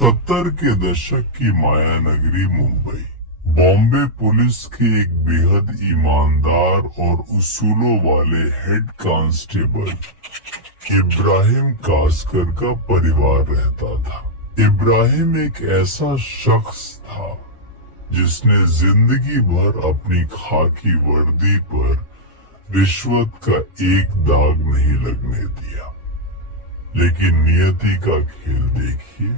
70 के दशक की माया नगरी मुंबई। बॉम्बे पुलिस के एक बेहद ईमानदार और उसूलों वाले हेड कांस्टेबल इब्राहिम कास्कर का परिवार रहता था। इब्राहिम एक ऐसा शख्स था जिसने जिंदगी भर अपनी खाकी वर्दी पर रिश्वत का एक दाग नहीं लगने दिया। लेकिन नियति का खेल देखिए,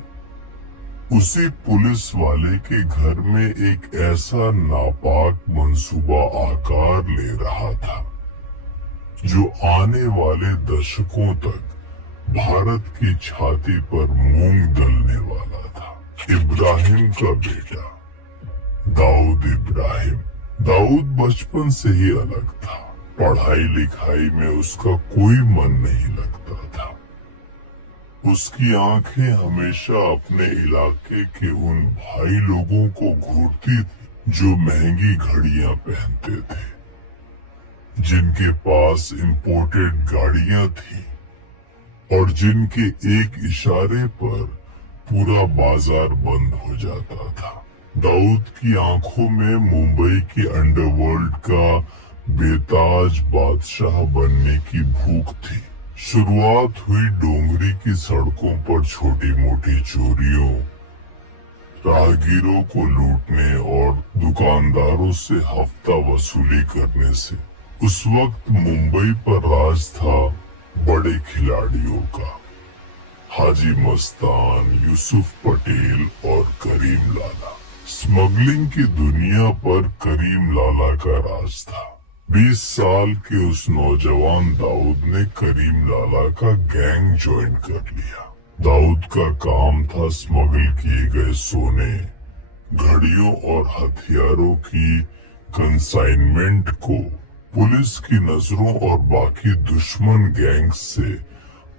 उसी पुलिस वाले के घर में एक ऐसा नापाक मंसूबा आकार ले रहा था जो आने वाले दशकों तक भारत की छाती पर मूंग दलने वाला था। इब्राहिम का बेटा दाऊद इब्राहिम। दाऊद बचपन से ही अलग था। पढ़ाई लिखाई में उसका कोई मन नहीं लगता था। उसकी आंखें हमेशा अपने इलाके के उन भाई लोगों को घूरती थी जो महंगी घड़ियां पहनते थे, जिनके पास इंपोर्टेड गाड़ियां थी और जिनके एक इशारे पर पूरा बाजार बंद हो जाता था। दाऊद की आंखों में मुंबई के अंडरवर्ल्ड का बेताज बादशाह बनने की भूख थी। शुरुआत हुई डोंगरी की सड़कों पर छोटी मोटी चोरियों, राहगीरों को लूटने और दुकानदारों से हफ्ता वसूली करने से। उस वक्त मुंबई पर राज था बड़े खिलाड़ियों का। हाजी मस्तान, यूसुफ पटेल और करीम लाला। स्मगलिंग की दुनिया पर करीम लाला का राज था। 20 साल के उस नौजवान दाऊद ने करीम लाला का गैंग ज्वाइन कर लिया। दाऊद का काम था स्मगल किए गए सोने, घड़ियों और हथियारों की कंसाइनमेंट को पुलिस की नजरों और बाकी दुश्मन गैंग्स से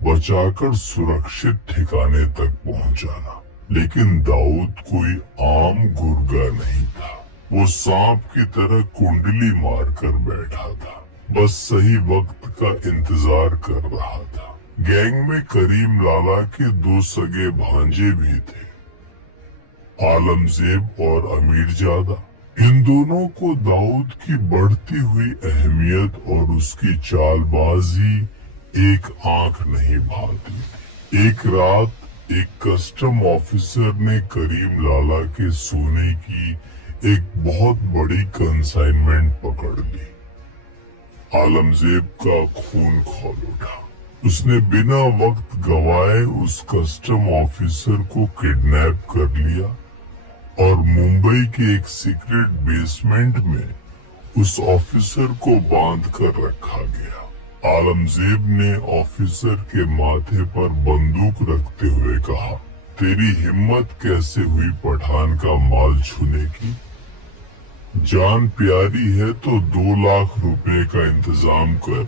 बचाकर सुरक्षित ठिकाने तक पहुंचाना। लेकिन दाऊद कोई आम गुर्गा नहीं था। वो सांप की तरह कुंडली मारकर बैठा था, बस सही वक्त का इंतजार कर रहा था। गैंग में करीम लाला के 2 सगे भांजे भी थे, आलमजेब और अमीरजादा। इन दोनों को दाऊद की बढ़ती हुई अहमियत और उसकी चालबाजी एक आंख नहीं भाती। एक रात एक कस्टम ऑफिसर ने करीम लाला के सोने की एक बहुत बड़ी कंसाइनमेंट पकड़ ली। आलमजेब का खून खौल उठा। उसने बिना वक्त गवाए उस कस्टम ऑफिसर को किडनैप कर लिया और मुंबई के एक सीक्रेट बेसमेंट में उस ऑफिसर को बांध कर रखा गया। आलमजेब ने ऑफिसर के माथे पर बंदूक रखते हुए कहा, तेरी हिम्मत कैसे हुई पठान का माल छूने की? जान प्यारी है तो 2 लाख रुपए का इंतजाम कर,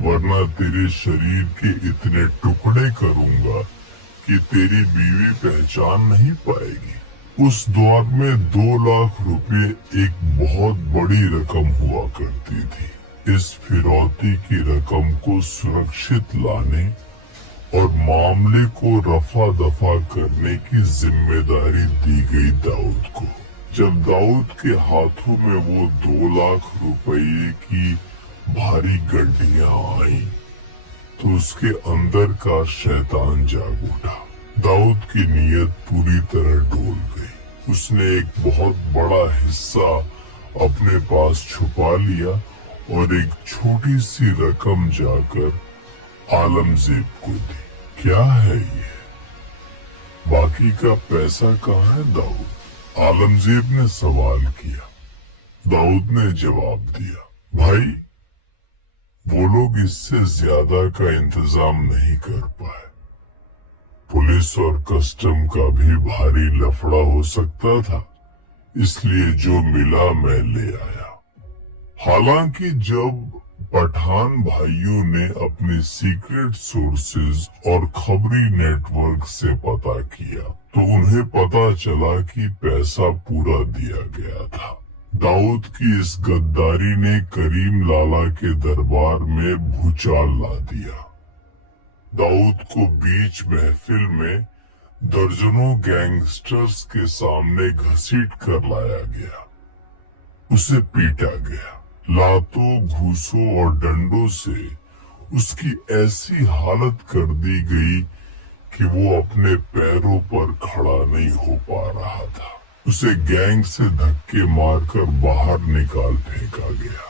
वरना तेरे शरीर के इतने टुकड़े करूंगा कि तेरी बीवी पहचान नहीं पाएगी। उस दौर में 2 लाख रुपए एक बहुत बड़ी रकम हुआ करती थी। इस फिरौती की रकम को सुरक्षित लाने और मामले को रफा दफा करने की जिम्मेदारी दी गई दाऊद को। जब दाऊद के हाथों में वो 2 लाख रुपए की भारी गड्डियां आई तो उसके अंदर का शैतान जाग उठा। दाऊद की नीयत पूरी तरह डोल गई। उसने एक बहुत बड़ा हिस्सा अपने पास छुपा लिया और एक छोटी सी रकम जाकर आलमजेब को दी। क्या है ये? बाकी का पैसा कहाँ है दाऊद? आलमजेब ने सवाल किया। दाऊद ने जवाब दिया, भाई वो लोग इससे ज्यादा का इंतजाम नहीं कर पाए। पुलिस और कस्टम का भी भारी लफड़ा हो सकता था, इसलिए जो मिला मैं ले आया। हालांकि जब पठान भाइयों ने अपने सीक्रेट सोर्सेज और खबरी नेटवर्क से पता किया तो उन्हें पता चला कि पैसा पूरा दिया गया था। दाऊद की इस गद्दारी ने करीम लाला के दरबार में भूचाल ला दिया। दाऊद को बीच महफिल में दर्जनों गैंगस्टर्स के सामने घसीट कर लाया गया। उसे पीटा गया। लातों, घूसों और डंडों से उसकी ऐसी हालत कर दी गई कि वो अपने पैरों पर खड़ा नहीं हो पा रहा था। उसे गैंग से धक्के मारकर बाहर निकाल फेंका गया।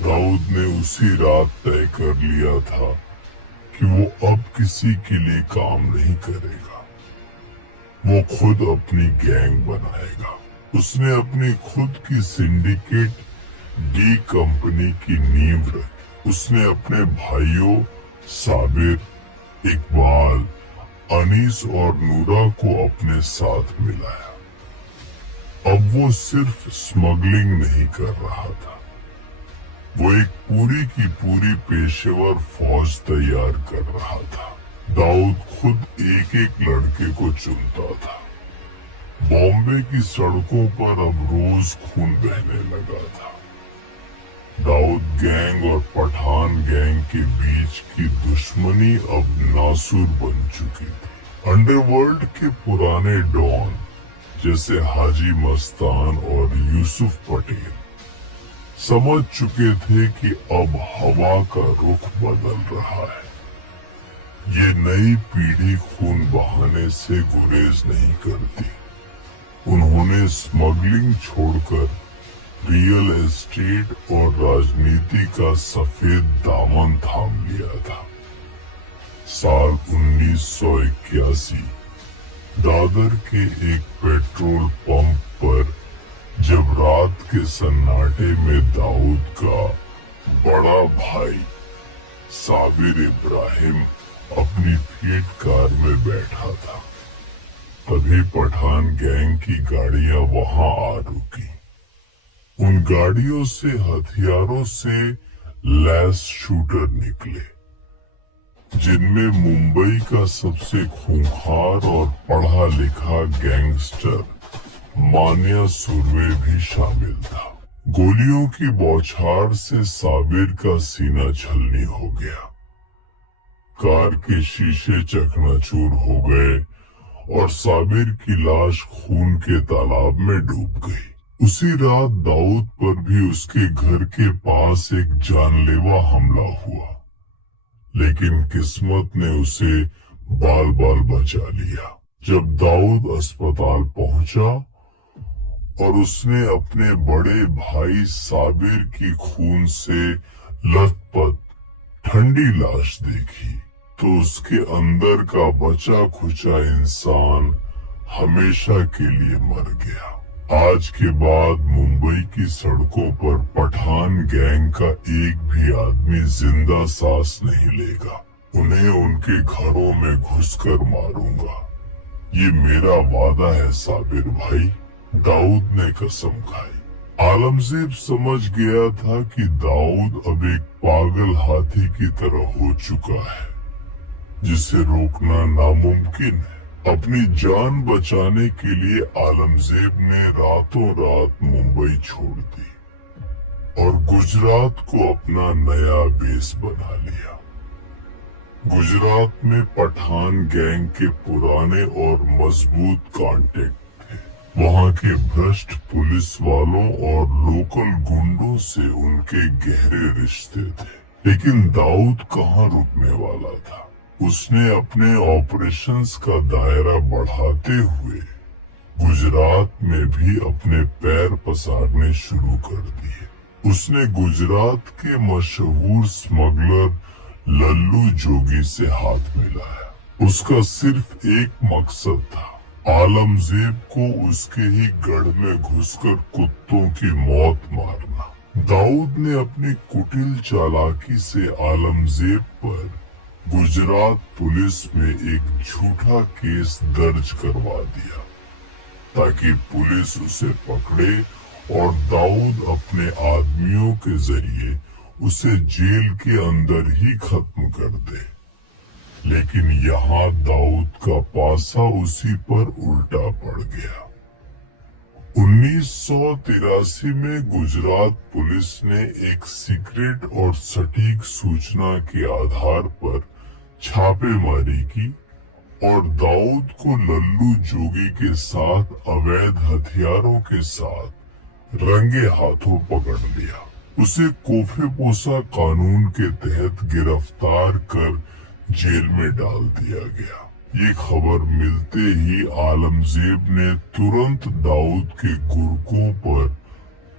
दाऊद ने उसी रात तय कर लिया था कि वो अब किसी के लिए काम नहीं करेगा। वो खुद अपनी गैंग बनाएगा। उसने अपनी खुद की सिंडिकेट डी कंपनी की नींव रखी। उसने अपने भाइयों साबिर, इकबाल, अनीस और नूरा को अपने साथ मिलाया। अब वो सिर्फ स्मगलिंग नहीं कर रहा था, वो एक पूरी की पूरी पेशेवर फौज तैयार कर रहा था। दाऊद खुद एक एक लड़के को चुनता था। बॉम्बे की सड़कों पर अब रोज खून बहने लगा था। दाऊद गैंग और पठान गैंग के बीच की दुश्मनी अब नासूर बन चुकी थी। अंडरवर्ल्ड के पुराने डॉन जैसे हाजी मस्तान और यूसुफ पटेल समझ चुके थे कि अब हवा का रुख बदल रहा है। ये नई पीढ़ी खून बहाने से गुरेज नहीं करती। उन्होंने स्मगलिंग छोड़कर रियल एस्टेट और राजनीति का सफेद दामन थाम लिया था। साल 1981 दादर के एक पेट्रोल पंप पर जब रात के सन्नाटे में दाऊद का बड़ा भाई साबिर इब्राहिम अपनी फीट कार में बैठा था, तभी पठान गैंग की गाड़ियां वहां आ रुकी। उन गाड़ियों से हथियारों से लैस शूटर निकले, जिनमें मुंबई का सबसे खूंखार और पढ़ा लिखा गैंगस्टर मान्या सुर्वे भी शामिल था। गोलियों की बौछार से साबिर का सीना छलनी हो गया। कार के शीशे चकनाचूर हो गए और साबिर की लाश खून के तालाब में डूब गई। उसी रात दाऊद पर भी उसके घर के पास एक जानलेवा हमला हुआ, लेकिन किस्मत ने उसे बाल बाल बचा लिया। जब दाऊद अस्पताल पहुंचा और उसने अपने बड़े भाई साबिर की खून से लथपथ ठंडी लाश देखी, तो उसके अंदर का बचा खुचा इंसान हमेशा के लिए मर गया। आज के बाद मुंबई की सड़कों पर पठान गैंग का एक भी आदमी जिंदा सांस नहीं लेगा। उन्हें उनके घरों में घुसकर मारूंगा, ये मेरा वादा है साबिर भाई, दाऊद ने कसम खाई। आलमजेब समझ गया था कि दाऊद अब एक पागल हाथी की तरह हो चुका है, जिसे रोकना नामुमकिन है। अपनी जान बचाने के लिए आलमजेब ने रातों रात मुंबई छोड़ दी और गुजरात को अपना नया बेस बना लिया। गुजरात में पठान गैंग के पुराने और मजबूत कांटेक्ट थे। वहां के भ्रष्ट पुलिस वालों और लोकल गुंडों से उनके गहरे रिश्ते थे। लेकिन दाऊद कहाँ रुकने वाला था। उसने अपने ऑपरेशंस का दायरा बढ़ाते हुए गुजरात में भी अपने पैर पसारने शुरू कर दिए। उसने गुजरात के मशहूर स्मगलर लल्लू जोगी से हाथ मिलाया। उसका सिर्फ एक मकसद था, आलमजेब को उसके ही गढ़ में घुसकर कुत्तों की मौत मारना। दाऊद ने अपनी कुटिल चालाकी से आलमजेब पर गुजरात पुलिस में एक झूठा केस दर्ज करवा दिया, ताकि पुलिस उसे पकड़े और दाऊद अपने आदमियों के जरिए उसे जेल के अंदर ही खत्म कर दे। लेकिन यहाँ दाऊद का पासा उसी पर उल्टा पड़ गया। 1983 में गुजरात पुलिस ने एक सीक्रेट और सटीक सूचना के आधार पर छापेमारी की और दाऊद को लल्लू जोगी के साथ अवैध हथियारों के साथ रंगे हाथों पकड़ लिया। उसे कोफे पोसा कानून के तहत गिरफ्तार कर जेल में डाल दिया गया। ये खबर मिलते ही आलमजेब ने तुरंत दाऊद के गुर्गों पर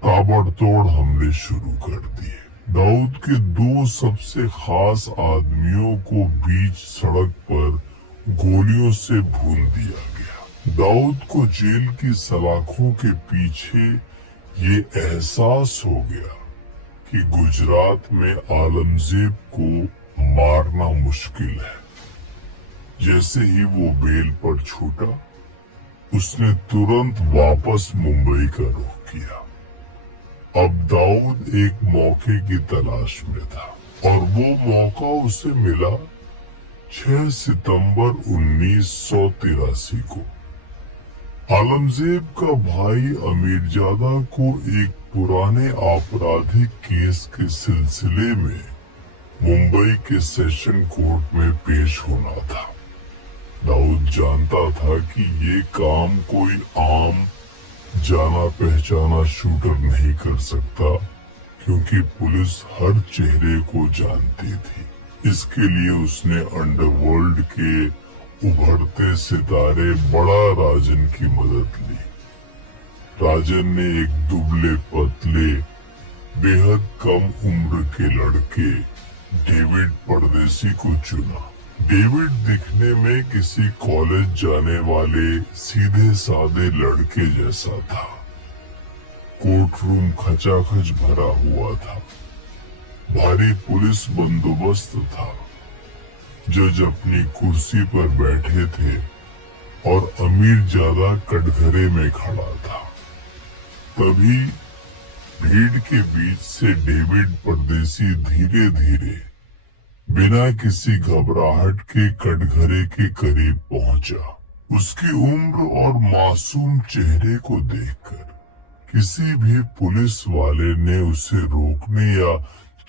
ताबड़तोड़ हमले शुरू कर दिए। दाऊद के दो सबसे खास आदमियों को बीच सड़क पर गोलियों से भून दिया गया। दाऊद को जेल की सलाखों के पीछे ये एहसास हो गया कि गुजरात में आलमजेब को मारना मुश्किल है। जैसे ही वो बेल पर छूटा, उसने तुरंत वापस मुंबई का रुख किया। अब दाऊद एक मौके की तलाश में था और वो मौका उसे मिला 6 सितंबर 1983 को। आलमजेब का भाई अमीरजादा को एक पुराने आपराधिक केस के सिलसिले में मुंबई के सेशन कोर्ट में पेश होना था। दाऊद जानता था कि ये काम कोई आम जाना पहचाना शूटर नहीं कर सकता, क्योंकि पुलिस हर चेहरे को जानती थी। इसके लिए उसने अंडरवर्ल्ड के उभरते सितारे बड़ा राजन की मदद ली। राजन ने एक दुबले पतले बेहद कम उम्र के लड़के डेविड परदेसी को चुना। डेविड दिखने में किसी कॉलेज जाने वाले सीधे साधे लड़के जैसा था। कोर्ट रूम खचाखच भरा हुआ था। भारी पुलिस बंदोबस्त था। जज अपनी कुर्सी पर बैठे थे और अमीरजादा कटघरे में खड़ा था। तभी भीड़ के बीच से डेविड परदेसी धीरे धीरे बिना किसी घबराहट के कटघरे के करीब पहुंचा। उसकी उम्र और मासूम चेहरे को देखकर किसी भी पुलिस वाले ने उसे रोकने या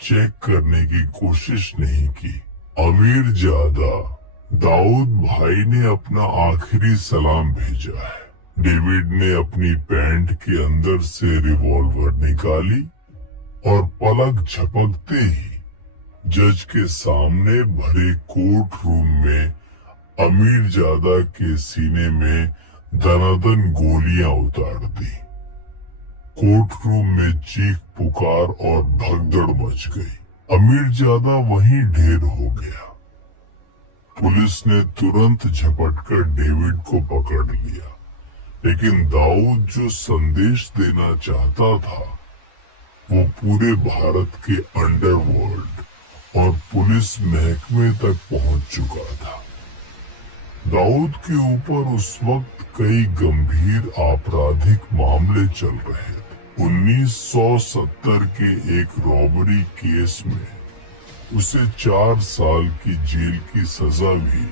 चेक करने की कोशिश नहीं की। अमीरजादा, दाऊद भाई ने अपना आखिरी सलाम भेजा है। डेविड ने अपनी पैंट के अंदर से रिवॉल्वर निकाली और पलक झपकते ही जज के सामने भरे कोर्ट रूम में अमीरजादा के सीने में दनादन गोलियां उतार दी। कोर्ट रूम में चीख पुकार और भगदड़ मच गई। अमीरजादा वहीं ढेर हो गया। पुलिस ने तुरंत झपटकर डेविड को पकड़ लिया, लेकिन दाऊद जो संदेश देना चाहता था वो पूरे भारत के अंडरवर्ल्ड और पुलिस महकमे तक पहुंच चुका था। दाऊद के ऊपर उस वक्त कई गंभीर आपराधिक मामले चल रहे थे। 1970 के एक रॉबरी केस में उसे 4 साल की जेल की सजा भी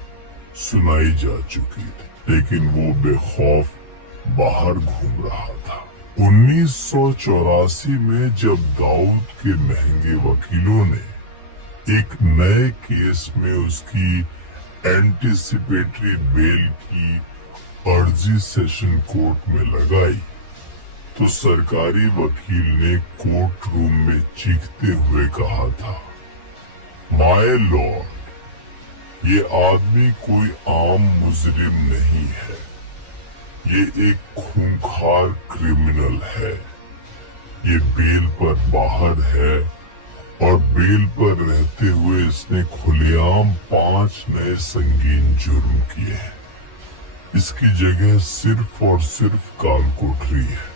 सुनाई जा चुकी थी, लेकिन वो बेखौफ बाहर घूम रहा था। 1984 में जब दाऊद के महंगे वकीलों ने एक नए केस में उसकी एंटीसिपेटरी बेल की अर्जी सेशन कोर्ट में लगाई, तो सरकारी वकील ने कोर्ट रूम में चीखते हुए कहा था, माय लॉर्ड, ये आदमी कोई आम मुजरिम नहीं है, ये एक खूंखार क्रिमिनल है। ये बेल पर बाहर है और बेल पर रहते हुए इसने खुलेआम 5 नए संगीन जुर्म किए हैं। इसकी जगह सिर्फ और सिर्फ कालकोठरी है।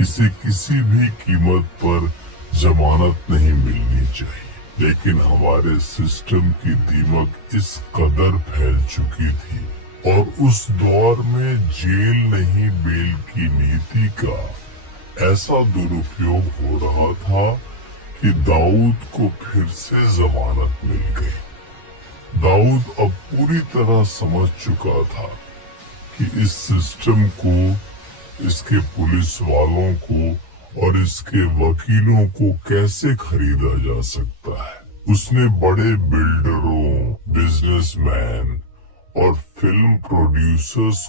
इसे किसी भी कीमत पर जमानत नहीं मिलनी चाहिए। लेकिन हमारे सिस्टम की दीमक इस कदर फैल चुकी थी और उस दौर में जेल नहीं बेल की नीति का ऐसा दुरुपयोग हो रहा था कि दाऊद को फिर से जमानत मिल गई। दाऊद अब पूरी तरह समझ चुका था कि इस सिस्टम को, इसके पुलिस वालों को और इसके वकीलों को कैसे खरीदा जा सकता है। उसने बड़े बिल्डरों, बिजनेसमैन और फिल्म प्रोड्यूसर्स